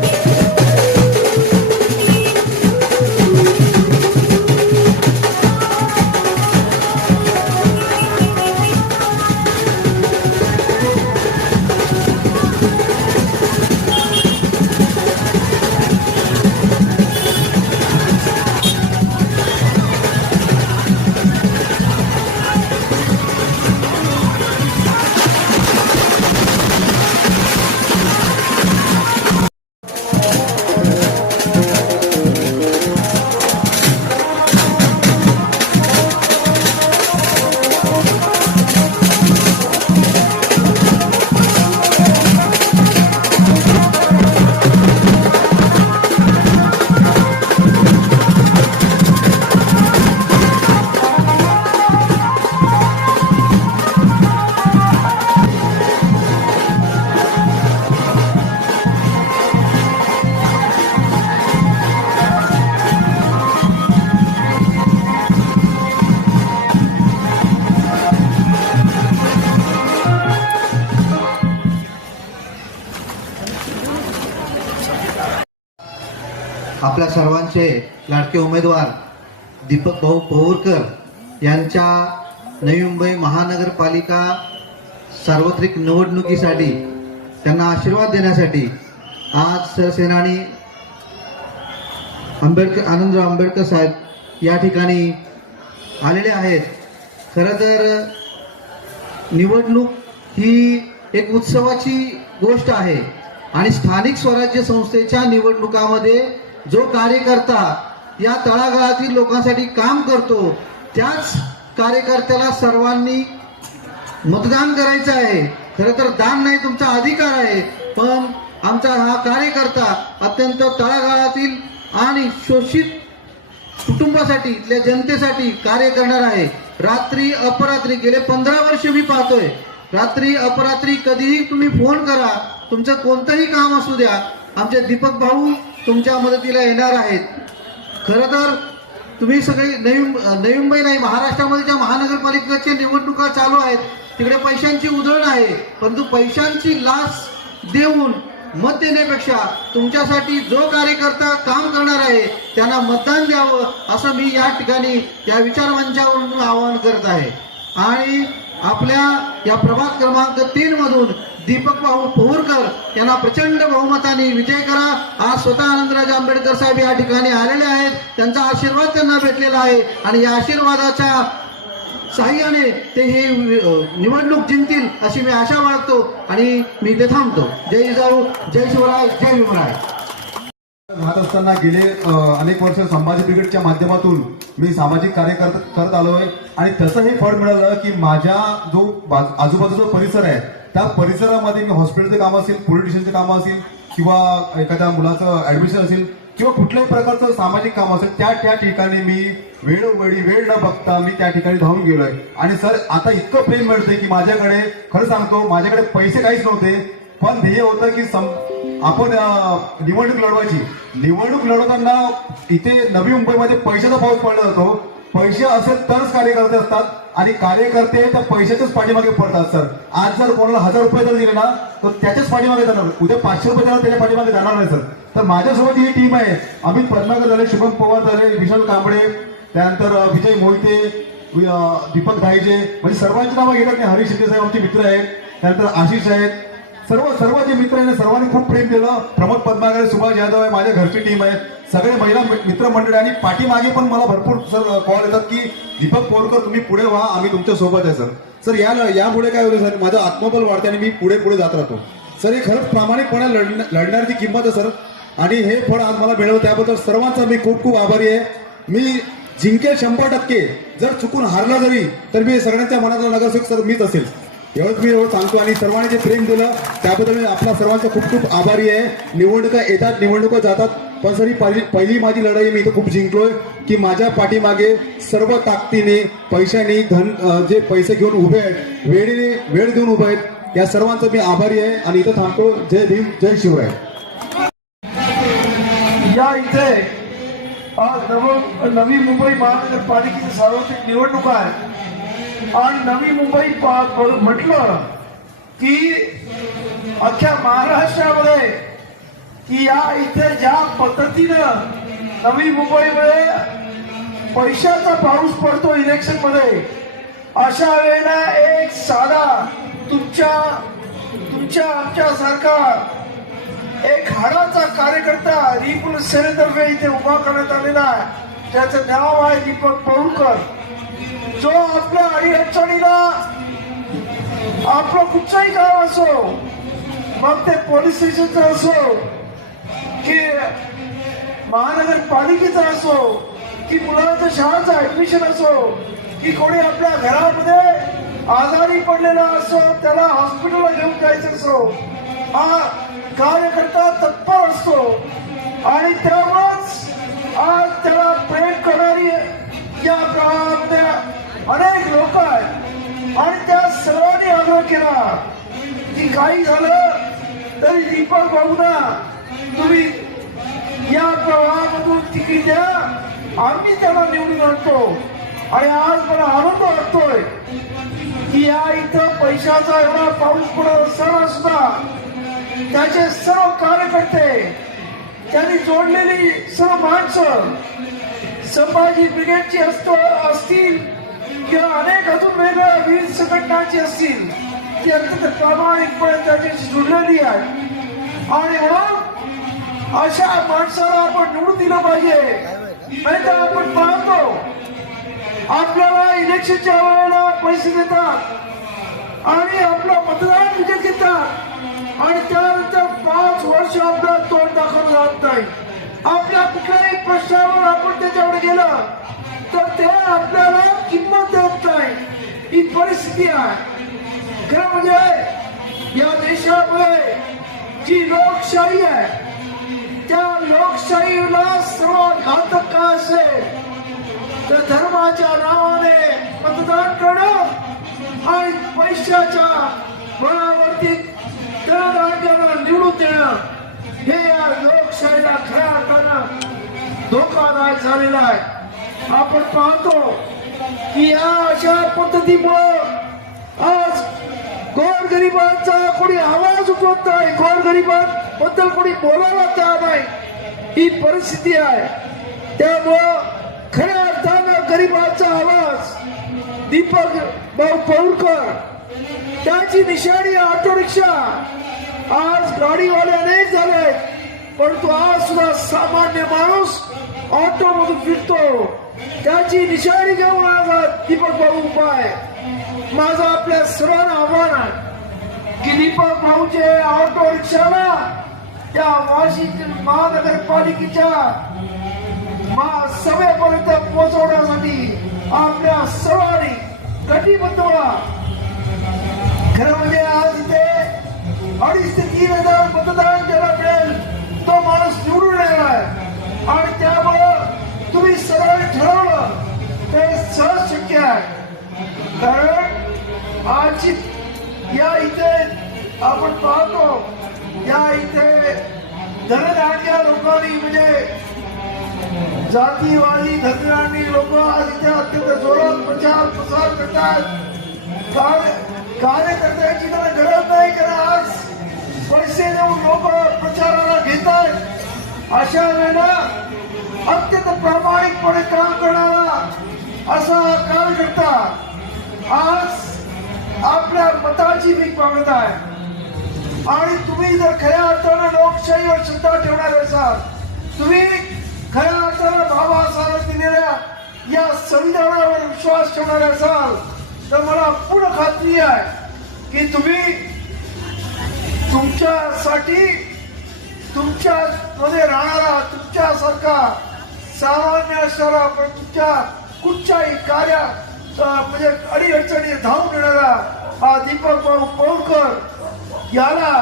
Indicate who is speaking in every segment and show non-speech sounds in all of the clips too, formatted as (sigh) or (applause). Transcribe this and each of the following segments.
Speaker 1: you (laughs) आपल्या सर्वांचे लाडके उमेदवार दीपक भाऊ पवरकर यांच्या नवी मुंबई महानगरपालिका सार्वत्रिक निवडणुकीसाठी त्यांना आशीर्वाद देण्यासाठी आज सरसेनानी आंबेडकर आनंदराव आंबेडकर साहेब या ठिकाणी आलेले आहेत. खरं तर निवडणूक ही एक उत्सवाची गोष्ट आहे आणि स्थानिक स्वराज्य संस्थेच्या निवडणुकामध्ये जो कार्यकर्ता या तळागाळातील लोकांसाठी काम करतो त्याच कार्यकर्त्याला सर्वांनी मतदान करायचं आहे. खरं तर दान नाही तुमचा अधिकार आहे. पण आमचा हा कार्यकर्ता अत्यंत तळागाळातील आणि शोषित कुटुंबासाठी इथल्या जनतेसाठी कार्य करणार आहे. रात्री अपरात्री गेले पंधरा वर्ष मी पाहतोय. रात्री अपरात्री कधीही तुम्ही फोन करा. तुमचं कोणतंही काम असू द्या. आमचे दीपक भाऊ तुमच्या मदतीला येणार आहेत. खरं तर तुम्ही सगळी नवी नवी मुंबई नाही महाराष्ट्रामध्ये ज्या महानगरपालिकेच्या निवडणुका चालू आहेत तिकडे पैशांची उधळण आहे. परंतु पैशांची लाच देऊन मत देण्यापेक्षा तुमच्यासाठी जो कार्यकर्ता काम करणार आहे त्यांना मतदान द्यावं असं मी या ठिकाणी या विचारमंचावरून आवाहन करत आहे. आणि आपल्या या प्रभाग क्रमांक तीन मधून दीपक भाऊ पोहरकर यांना प्रचंड बहुमताने विजय करा. आज स्वतः आनंदराज आंबेडकर साहेब या ठिकाणी आलेले आहेत. त्यांचा आशीर्वाद त्यांना भेटलेला आहे. आणि या आशीर्वादाच्या सहाय्याने ते हे निवडणूक जिंकतील अशी मी आशा बाळगतो. आणि मी इथे थांबतो. जय जाऊ जय शिवराय जय विमराय
Speaker 2: राहत असताना गेले अनेक वर्ष संभाजी ब्रिगेडच्या माध्यमातून मी सामाजिक कार्य करत करत आहे. आणि तसं हे फळ मिळालं की माझ्या जो आजूबाजूचा परिसर आहे त्या परिसरामध्ये मी हॉस्पिटलचे काम असेल पोलीस स्टेशनचे काम असेल किंवा एखाद्या मुलाचं ऍडमिशन असेल किंवा कुठल्याही प्रकारचं सामाजिक काम असेल त्या त्या ठिकाणी मी वेळोवेळी वेळ न बघता मी त्या ठिकाणी धावून गेलोय. आणि सर आता इतकं प्रेम मिळतंय की माझ्याकडे खरं सांगतो माझ्याकडे पैसे काहीच नव्हते. पण ध्येय होतं की सम आपण निवडणूक लढवायची. निवडणूक लढवताना इथे नवी मुंबईमध्ये पैशाचा पाऊस पडला जातो पैसे असेल तरच कार्यकर्ते असतात आणि कार्यकर्ते त्या पैशाच्याच पाठीमागे पडतात सर. आज जर कोणाला हजार रुपये जर दिले ना तर त्याच्याच पाठीमागे जाणार. उद्या पाचशे रुपये देणार त्याच्या पाठीमागे जाणार नाही सर. तर माझ्यासोबत ही टीम आहे. अमित पद्माकर झाले शुभम पवार झाले विशाल कांबळे त्यानंतर विजय मोहिते दीपक धायजे म्हणजे सर्वांची नावं घेतात. नाही हरीश शिंदे साहेब आमचे मित्र आहेत. त्यानंतर आशिष आहेत. सर्व सर्व जे मित्र आहे ना, सर्वांनी खूप प्रेम दिलं प्रमोद पद्माकर सुभाष यादव आहे माझ्या घरची टीम आहे. सगळे महिला मित्रमंडळी आणि पाठीमागे पण मला भरपूर सर कॉल येतात की दीपक पोरकर तुम्ही पुढे व्हा आम्ही तुमच्यासोबत आहे सर. सर या यापुढे काय होतं सर माझं आत्मबल वाढते आणि मी पुढे पुढे जात राहतो. सर हे खरंच प्रामाणिकपणे लढण्या लढण्याची किंमत आहे सर आणि हे फळ आज मला मिळवलं त्याबद्दल सर्वांचा मी खूप खूप आभारी आहे. मी जिंकेल शंभर टक्के जर चुकून हारला जरी तर मी सगळ्यांच्या मनातला नगरसेवक सर मीच असेल. एवढंच मी एवढं सांगतो आणि सर्वांनी जे प्रेम दिलं त्याबद्दल मी आपल्या सर्वांचा खूप खूप आभारी आहे. निवडणुका येतात निवडणुका जातात पण सर ही पहिली पहिली माझी लढाई मी इथं खूप जिंकलोय की माझ्या पाठीमागे सर्व ताकदीने पैशाने धन जे पैसे घेऊन उभे आहेत वेळेने वेळ देऊन उभे आहेत या सर्वांचा मी आभारी आहे आणि इथं थांबतो. जय भीम जय शिवराय.
Speaker 3: या इथे आज नव नवी मुंबई महानगरपालिकेची सार्वत्रिक निवडणूक आहे. आणि नवी मुंबई म्हटलं की अख्ख्या महाराष्ट्रामध्ये की या इथे ज्या पद्धतीनं नवी मुंबईमध्ये पैशाचा पाऊस पडतो इलेक्शनमध्ये अशा वेळेला एक साधा तुमच्या तुमच्या आमच्यासारखा एक हाडाचा कार्यकर्ता रिपुल सेनेतर्फे इथे उभा करण्यात आलेला आहे. ज्याचं नाव आहे दीपक पौरकर जो आपल्या अडीअडचणीला आपलं कुठचंही गाव असो मग ते पोलीस स्टेशनचं असो की महानगरपालिकेचं असो की मुलाचं शाळेचं ऍडमिशन असो की कोणी आपल्या घरामध्ये आजारी पडलेला असो त्याला हॉस्पिटलला घेऊन जायचं असो हा कार्यकर्ता तत्पर असतो. आणि त्यामुळेच आज त्याला प्रेम करणारी या गावामध्ये अनेक लोक आहेत. आणि त्या सर्वांनी आग्रह केला की काही झालं तरी दीपक भाऊना तुम्ही या प्रवाहामधून तिकीट द्या. आम्ही त्याला निवडून आणतो. आणि आज मला आनंद वाटतोय की या इथं पैशाचा एवढा पाऊस पडत असताना सुद्धा त्याचे सर्व कार्यकर्ते त्यांनी जोडलेली सर्व माणसं संभाजी ब्रिगेडची असतो असतील किंवा अनेक अजून वेगळ्या वीज संघटनाची असतील ती अत्यंत प्रामाणिकपणे त्याच्याशी जुळलेली आहे. आणि म्हणून अशा माणसाला आपण निवडून दिलं पाहिजे. नाही तर आपण पाहतो आपल्याला इलेक्शनच्या वेळेला पैसे देतात आणि आपलं मतदान विकत घेतात. आणि त्यानंतर पाच वर्ष आपला तोंड दाखवलं जात नाही. आपल्या कुठल्याही प्रश्नावर आपण त्याच्याकडे गेलं तर ते आपल्याला किंमत देत नाही ही परिस्थिती आहे? खरं म्हणजे या देशामध्ये जी लोकशाही आहे त्या लोकशाहीला सर्व घातक काय असेल? तर धर्माच्या नावाने मतदान करणं आणि पैशाच्या बळावरती त्या निवडून देणं हे या लोकशाहीला खऱ्या अर्थानं धोकादायक झालेला आहे. आपण पाहतो की या अशा पद्धतीमुळं आज गोरगरिबांचा कोणी आवाज उठवत नाही गोरगरिबांबद्दल कोणी बोलायला तयार नाही. ही परिस्थिती आहे. त्यामुळं खऱ्या अर्थानं गरिबाचा आवाज दीपक भाऊ पौरकर त्याची निशाणी ऑटो रिक्षा आज गाडीवाले अनेक झाले परंतु आज सुद्धा सामान्य माणूस ऑटो मधून फिरतो. त्याची निशाणी घेऊन आज दीपक भाऊ उभा आहे. माझं आपल्या सर्वांना आव्हान आहे की दीपक भाऊचे ऑटो रिक्षाला त्या वाशिम महानगरपालिकेच्या मा- सभेपर्यंत पोहोचवण्यासाठी आपल्या सर्वांनी कटिबद्ध व्हा. खरं म्हणजे आज इथे अडीच ते तीन हजार मतदान आणि त्यामुळं तुम्ही सरळ ठरवलं ते सहज शक्य आहे. कारण आजची या इथे आपण पाहतो या इथे धनधान्य लोकांनी म्हणजे जातीवादी धनराणी लोक आज इथे अत्यंत जोरात प्रचार प्रसार करतात. कार्य- कार्यकर्त्यांची त्याला गरज नाही कारण आज पैसे देऊन लोक प्रचाराला घेतात. अशा वेळेला अत्यंत प्रामाणिकपणे काम करणारा असा कार्यकर्ता आज आपल्या मताची भीक मागत आहे. आणि तुम्ही जर खऱ्या अर्थानं लोकशाहीवर श्रद्धा ठेवणार असाल तुम्ही खऱ्या अर्थानं बाबासाहेब दिलेल्या या संविधानावर विश्वास ठेवणार असाल तर मला पूर्ण खात्री आहे की तुम्ही तुमच्यासाठी तुमच्या मध्ये राहणारा तुमच्यासारखा सामान्य असणारा पण तुमच्या कुठच्याही कार्या म्हणजे अडीअडचणी धावून येणारा हा दीपक भाऊ पौरकर याला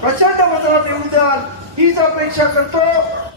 Speaker 3: प्रचंड मतदान निवडून द्याल हीच अपेक्षा करतो.